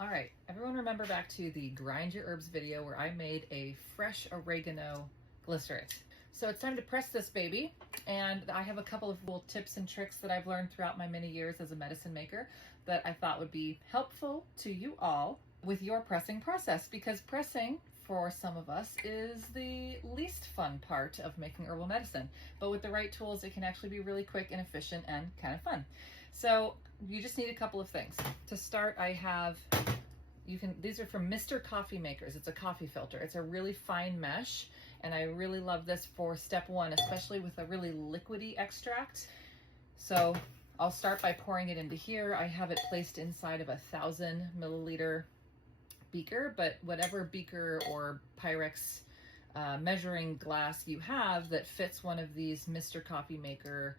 All right, everyone remember back to the Grind Your Herbs video where I made a fresh oregano glycerate. So it's time to press this baby, and I have a couple of little tips and tricks that I've learned throughout my many years as a medicine maker that I thought would be helpful to you all with your pressing process, because pressing for some of us is the least fun part of making herbal medicine, but with the right tools it can actually be really quick and efficient and kind of fun. So you just need a couple of things. To start, I have, these are from Mr. Coffee Makers. It's a coffee filter. It's a really fine mesh, and I really love this for step one, especially with a really liquidy extract. So I'll start by pouring it into here. I have it placed inside of a 1,000 milliliter beaker, but whatever beaker or Pyrex measuring glass you have that fits one of these Mr. Coffee Maker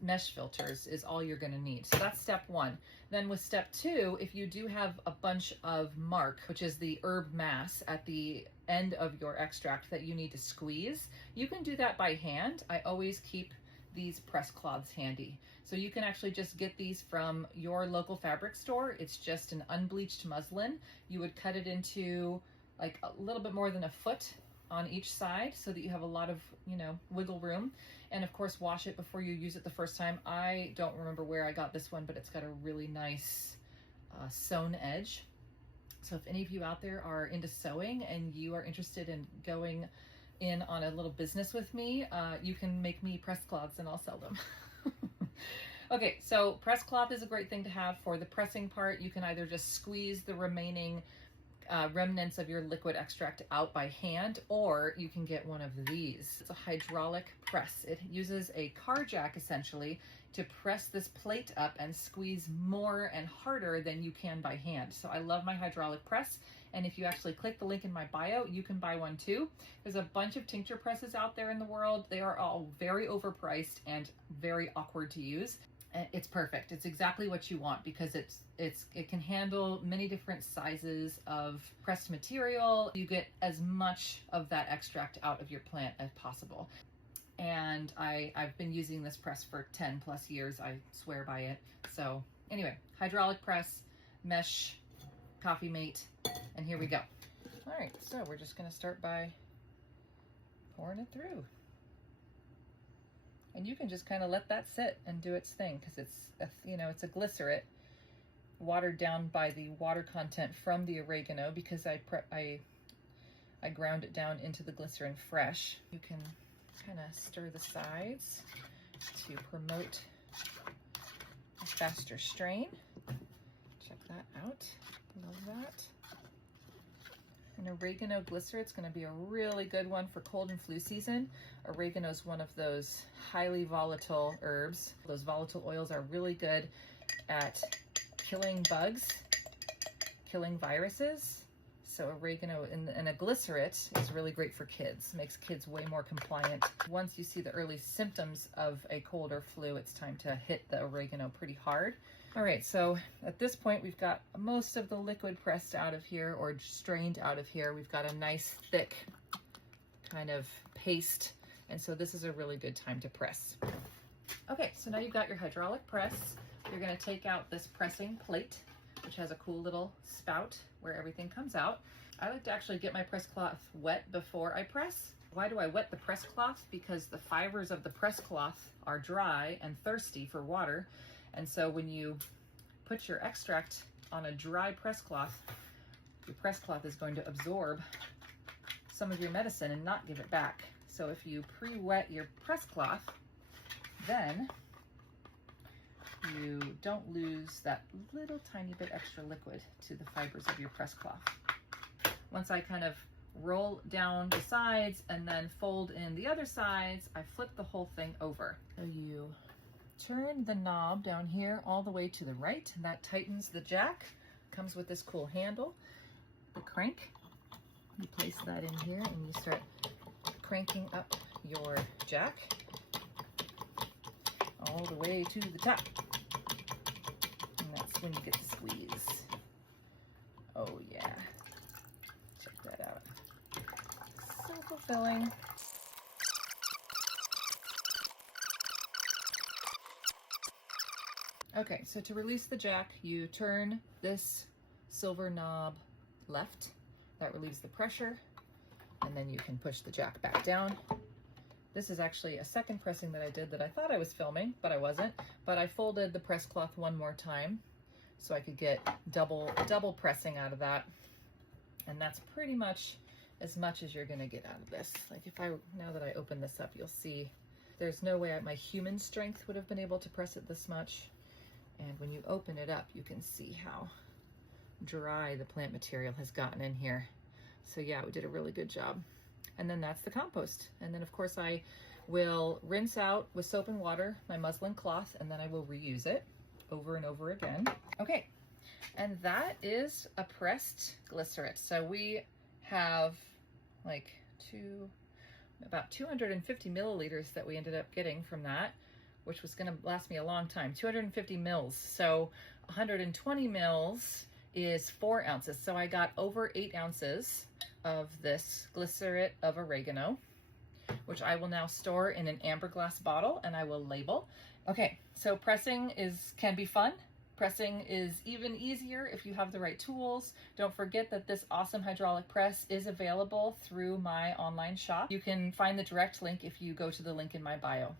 mesh filters is all you're going to need. So that's step one. Then with step two, if you do have a bunch of marc, which is the herb mass at the end of your extract that you need to squeeze, you can do that by hand. I always keep these press cloths handy. So you can actually just get these from your local fabric store. It's just an unbleached muslin. You would cut it into like a little bit more than a foot on each side so that you have a lot of, wiggle room. And of course, wash it before you use it the first time. I don't remember where I got this one, but it's got a really nice sewn edge. So if any of you out there are into sewing and you are interested in going in on a little business with me, you can make me press cloths and I'll sell them. Okay, so press cloth is a great thing to have for the pressing part. You can either just squeeze the remaining remnants of your liquid extract out by hand, or you can get one of these. It's a hydraulic press. It uses a car jack essentially to press this plate up and squeeze more and harder than you can by hand. So I love my hydraulic press, and if you actually click the link in my bio, you can buy one too. There's a bunch of tincture presses out there in the world. They are all very overpriced and very awkward to use. It's perfect. It's exactly what you want because it can handle many different sizes of pressed material. You get as much of that extract out of your plant as possible. And I've been using this press for 10 plus years. I swear by it. So anyway, hydraulic press, mesh, coffee mate, and here we go. All right, so we're just gonna start by pouring it through. And you can just kind of let that sit and do its thing because it's a glycerate watered down by the water content from the oregano, because I ground it down into the glycerin fresh. You can kind of stir the sides to promote a faster strain. Check that out. Love that. An oregano glycerate is going to be a really good one for cold and flu season. Oregano is one of those highly volatile herbs. Those volatile oils are really good at killing bugs, killing viruses. So oregano and a glycerate is really great for kids. Makes kids way more compliant. Once you see the early symptoms of a cold or flu, it's time to hit the oregano pretty hard. All right, so at this point, we've got most of the liquid pressed out of here or strained out of here. We've got a nice thick kind of paste. And so this is a really good time to press. Okay, so now you've got your hydraulic press. You're gonna take out this pressing plate, which has a cool little spout where everything comes out. I like to actually get my press cloth wet before I press. Why do I wet the press cloth? Because the fibers of the press cloth are dry and thirsty for water. And so when you put your extract on a dry press cloth, your press cloth is going to absorb some of your medicine and not give it back. So if you pre-wet your press cloth, then you don't lose that little tiny bit extra liquid to the fibers of your press cloth. Once I kind of roll down the sides and then fold in the other sides, I flip the whole thing over. So you turn the knob down here all the way to the right, and that tightens the jack. Comes with this cool handle, the crank. You place that in here and you start cranking up your jack all the way to the top. And that's when you get the squeeze. Oh yeah, check that out. So fulfilling. Okay, so to release the jack, you turn this silver knob left. That relieves the pressure, and then you can push the jack back down. This is actually a second pressing that I did that I thought I was filming, but I wasn't. But I folded the press cloth one more time so I could get double pressing out of that. And that's pretty much as you're gonna get out of this. Like now that I open this up, you'll see there's no way my human strength would have been able to press it this much. And when you open it up, you can see how dry the plant material has gotten in here. So yeah, we did a really good job. And then that's the compost. And then of course I will rinse out with soap and water my muslin cloth, and then I will reuse it over and over again. Okay, and that is a pressed glycerate. So we have like about 250 milliliters that we ended up getting from that, which was gonna last me a long time, 250 mils. So 120 mils is 4 ounces. So I got over 8 ounces of this glycerate of oregano, which I will now store in an amber glass bottle, and I will label. Okay, so pressing can be fun. Pressing is even easier if you have the right tools. Don't forget that this awesome hydraulic press is available through my online shop. You can find the direct link if you go to the link in my bio.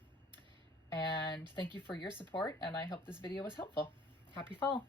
And thank you for your support, and I hope this video was helpful. Happy fall.